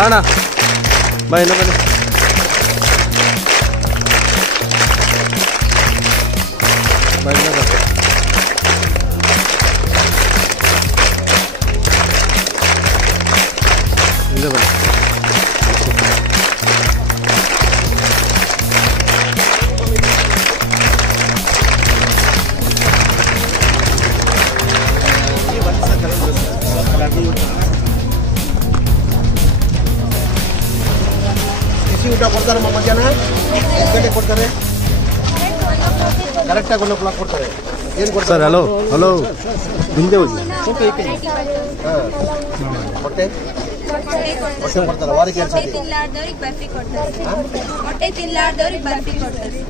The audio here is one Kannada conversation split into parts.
ಬಾಣ ಬಾ ಇಲ್ಲ ಬನ್ನಿ ಬಾ ಇಲ್ಲ ಬನ್ನಿ ಇಲ್ಲ ಬನ್ನಿ ಊಟ ಕೊಡ್ತಾರೆ ಮಧ್ಯಾಹ್ನ ಎಷ್ಟು ಗಂಟೆಗೆ ಕೊಡ್ತಾರೆ ಕರೆಕ್ಟಾಗಿ 1 o'clock ಕೊಡ್ತಾರೆ ಏನು ಕೊಡ್ತಾರೆ ಸರ್ ಹಲೋ ಹಲೋ ಹಿಂದೆ ಹೋಗಿ ಹೊಟ್ಟೆ ಹೊಟ್ಟೆ ಕೊಡ್ತಾರೆ ವಾರಕ್ಕೆ 2 ಸತಿ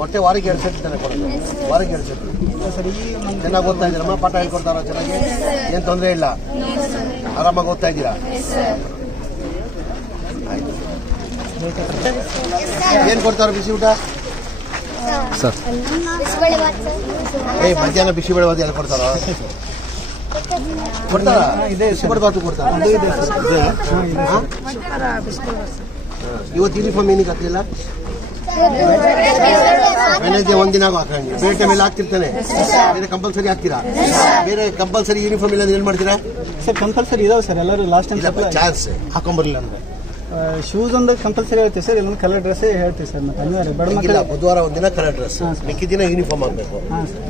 ಹೊಟ್ಟೆ ವಾರಕ್ಕೆ 2 ಸತಿ ತಾನೆ ಕೊಡೋದು ವಾರಕ್ಕೆ 2 ಸತಿ ಸರಿ ಚೆನ್ನಾಗಿ ಓದ್ತಾ ಇದ್ದೀರಮ್ಮ ಪಾಠ ಹೇಳ್ಕೊಡ್ತಾರ ಚೆನ್ನಾಗಿ ಏನು ತೊಂದರೆ ಇಲ್ಲ ಆರಾಮಾಗಿ ಓದ್ತಾ ಇದ್ದೀರಾ ಆಯ್ತು ಏನು ಕೊಡ್ತಾರೆ ಬಿಸಿ ಊಟ ಸರ್ ಮಧ್ಯಾಹ್ನ ಬಿಸಿಬೇಳೆ ಬಾತ್ ಎಲ್ಲ ಕೊಡ್ತಾರ ಬಿಸಿಬೇಳೆ ಬಾತು ಕೊಡ್ತಾರ ಇವತ್ತು ಯೂನಿಫಾರ್ಮ್ ಏನಕ್ಕೆ ಹಾಕಲಿಲ್ಲ ವೆನೆಸ್ಡೇ ಒಂದಿನ ಹಾಕಂಗೆ ಬೇರೆ ಟೈಮೆಲ್ಲ ಹಾಕ್ತಿರ್ತಾನೆ ಬೇರೆ ಕಂಪಲ್ಸರಿ ಹಾಕ್ತೀರಾ ಬೇರೆ ಕಂಪಲ್ಸರಿ ಯೂನಿಫಾರ್ಮ್ ಇಲ್ಲ ಏನ್ ಮಾಡ್ತೀರಾ ಸರ್ ಕಂಪಲ್ಸರಿ ಇದಾವೆ ಸರ್ ಎಲ್ಲರೂ ಲಾಸ್ಟ್ ಟೈಮ್ ಚಾನ್ಸ್ ಹಾಕೊಂಬರ್ಲಿಲ್ಲ ಅಂದ್ರೆ ಶೂಸ್ ಒಂದು ಕಂಪಲ್ಸರಿ ಹೇಳ್ತೀವಿ ಸರ್ ಇಲ್ಲೊಂದು ಕಲರ್ ಡ್ರೆಸ್ ಹೇಳ್ತೀವಿ ಸರ್ ಮತ್ತೆ ಅನಿವಾರ್ಯ ಬಡ ಇಲ್ಲ ಬುಧವಾರ ಒಂದಿನ ಕಲರ್ ಡ್ರೆಸ್ ಮಿಕ್ಕಿ ದಿನ ಯೂನಿಫಾರ್ಮ್ ಹಾಕ್ಬೇಕು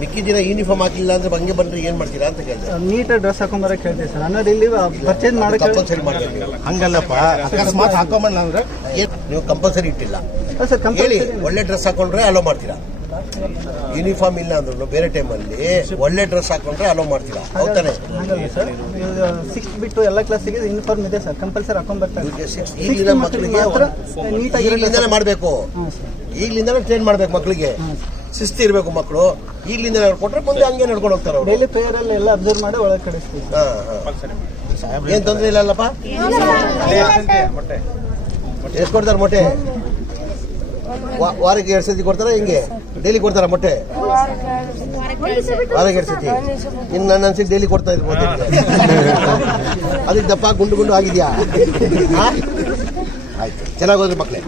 ಮಿಕ್ಕಿ ದಿನ ಯೂನಿಫಾರ್ಮ್ ಹಾಕಿಲ್ಲ ಅಂದ್ರೆ ಹಂಗೆ ಬಂದ್ರೆ ಏನ್ ಮಾಡ್ತೀರಾ ಅಂತ ಕೇಳಿದ್ರೆ ನೀಟ್ ಡ್ರೆಸ್ ಹಾಕೊಂಬರಕ್ಕೆ ಹೇಳ್ತೀವಿ ಸರ್ ಅನ್ನೋದು ಇಲ್ಲಿ ಪರ್ಚೇಸ್ ಮಾಡಕ್ಕೆ ಕಂಪಲ್ಸರಿ ಮಾಡ್ತೀವಿ ಹಂಗಲ್ಲಪ್ಪ ಅಕಸ್ಮಾತ್ ಹಾಕೊಂಬಲ್ಲ ಅಂದ್ರೆ ನೀವು ಕಂಪಲ್ಸರಿ ಇಟ್ಟಿಲ್ಲ ಸರ್ ಹೇಳಿ ಒಳ್ಳೆ ಡ್ರೆಸ್ ಹಾಕೊಂಡ್ರೆ ಅಲೋ ಮಾಡ್ತೀರಾ ಯೂನಿಫಾರ್ಮ್ ಇಲ್ಲ ಅಂದ್ರೂ ಬೇರೆ ಟೈಮಲ್ಲಿ ಒಳ್ಳೆ ಡ್ರೆಸ್ ಹಾಕೊಂಡ್ರೆ ಅಲೋ ಮಾಡ್ತೀರಾ ಹೌದಾನೆ ಸರ್ 6 ಬಿಟ್ಟು ಎಲ್ಲ ಕ್ಲಾಸಿಗೆ ಯೂನಿಫಾರ್ಮ್ ಇದೆ ಸರ್ ಕಂಪಲ್ಸರಿ ಹಾಕೊಂಡ್ಬರ್ತಾರೆ ಈಗಿನ ಮಕ್ಕಳಿಗೆ ಈಗಲಿಂದಾನೆ ಮಾಡಬೇಕು ಈಗಲಿಂದಾನೆ ಟ್ರೈನ್ ಮಾಡ್ಬೇಕು ಮಕ್ಕಳಿಗೆ ಶಿಸ್ತಿ ಇರಬೇಕು ಮಕ್ಕಳು ಈಗಲಿಂದ ಕೊಟ್ರೆ ಮುಂದೆ ಹಂಗೆ ನಡ್ಕೊಂಡು ಹೋಗ್ತಾರೆ ಅವರು ಡೈಲಿ ಪ್ರೇಯರ್ ಅಲ್ಲಿ ಎಲ್ಲ ಅಬ್ಸರ್ವ್ ಮಾಡಿ ಒಳಗೆ ಕಳಿಸ್ತೀವಿ ಏನ್ ತೊಂದರೆ ಇಲ್ಲ ಅಲ್ಲಪ್ಪ ಎಷ್ಟು ಕೊಡ್ತಾರೆ ಮೊಟ್ಟೆ ವಾರಕ್ಕೆ 2 ಸತಿ ಕೊಡ್ತಾರ ಹಿಂಗೆ ಡೈಲಿ ಕೊಡ್ತಾರ ಮೊಟ್ಟೆ ವಾರಕ್ಕೆ 2 ಸತಿ ಇನ್ನು ನನ್ನ ಅನ್ಸಿಗೆ ಡೈಲಿ ಕೊಡ್ತಾ ಇರ್ಬೋದು ಅದಕ್ಕೆ ದಪ್ಪ ಗುಂಡು ಗುಂಡು ಆಗಿದ್ಯಾ ಆಯ್ತು ಚೆನ್ನಾಗಿ ಹೋದ್ರಿ ಮಕ್ಕಳೇ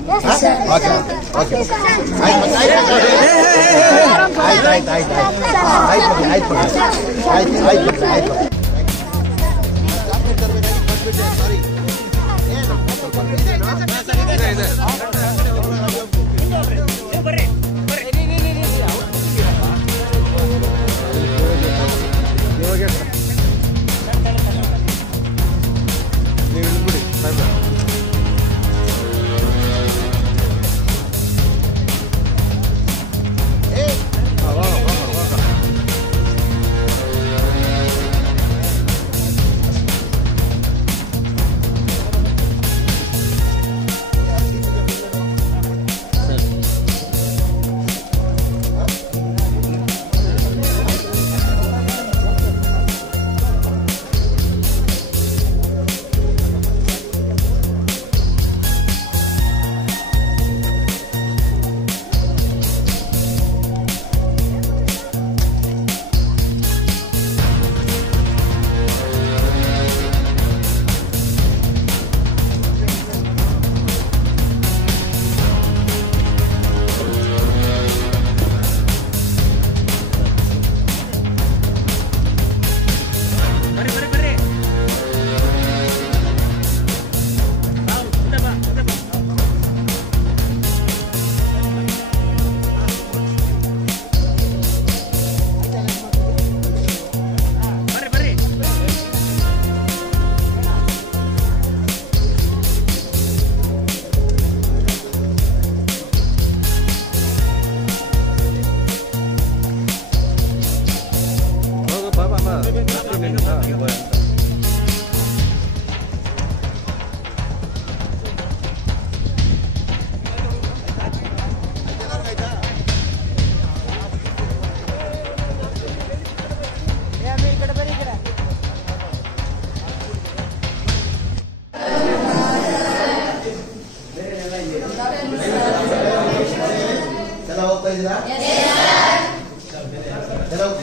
ಓಕೆ ಓಕೆ ಆಯ್ತು ಆಯ್ತು ಆಯ್ತು ಆಯ್ತು ಆಯ್ತು ಆಯ್ತು ಆಯ್ತು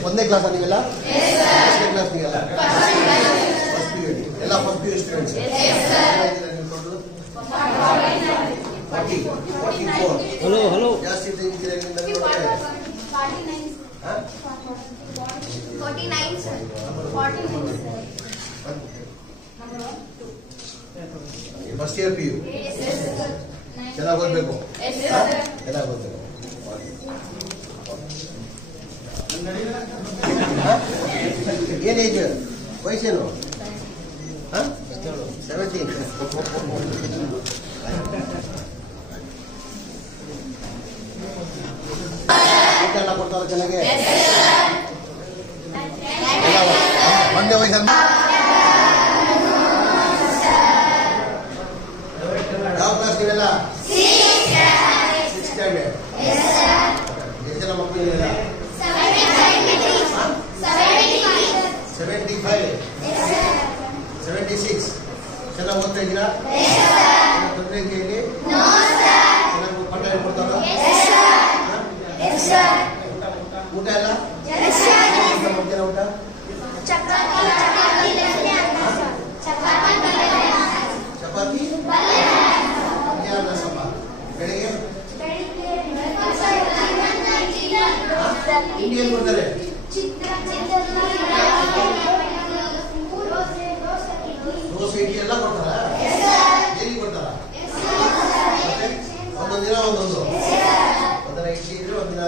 ಒಂದೇ ಕ್ಲಾಸ್ ನೀವೆಲ್ಲ ಕ್ಲಾಸ್ ನೀವೆಲ್ಲ ಎಲ್ಲ first P U students hello hello ಜಾಸ್ತಿ engineering 49 sir. 49 sir. First year PU ಚೆನ್ನಾಗಿ ಓದಬೇಕು. ಚೆನ್ನಾಗಿ ಓದಬೇಕು. ಏನ್ ಏಜ್ ವಯಸ್ಸೇನು? 17. ಎಲ್ಲ ಕೊಡ್ತಾರ ಚೆನ್ನಾಗಿ ಒಂದೇ ವಯಸ್ಸಲ್ಲಿ ಯಾವ ಕ್ಲಾಸ್ ನೀವೆಲ್ಲ? 6th standard. ಎಷ್ಟು ಜನ ಮಕ್ಕಳು ನೀವೆಲ್ಲ? 75 76. ಚೆನ್ನಾಗಿ ಓದ್ತಾ ಇದ್ದೀರಾ? ತೊಂದರೆ ಇದೆಯಲ್ಲಿ ಚೆನ್ನಾಗಿ ಪಾಠ ಹೇಳ್ಕೊಡ್ತಾರ? ಊಟ ಎಲ್ಲ ಮಧ್ಯಾಹ್ನ ಊಟ ಚಪಾತಿ ರಸಮ ಬೆಳಿಗ್ಗೆ ತಿಂಡಿ ಏನ್ ಕೊಡ್ತಾರೆ? ದೋಸೆ ಇಡ್ಲಿ ಎಲ್ಲ ಕೊಡ್ತಾರ? ಹೇಗೆ ಕೊಡ್ತಾರ? ಒಂದೊಂದು ದಿನ ಒಂದೊಂದು ಒಂದಿನ ಇಡ್ಲಿ ಇದ್ರೆ ಒಂದಿನ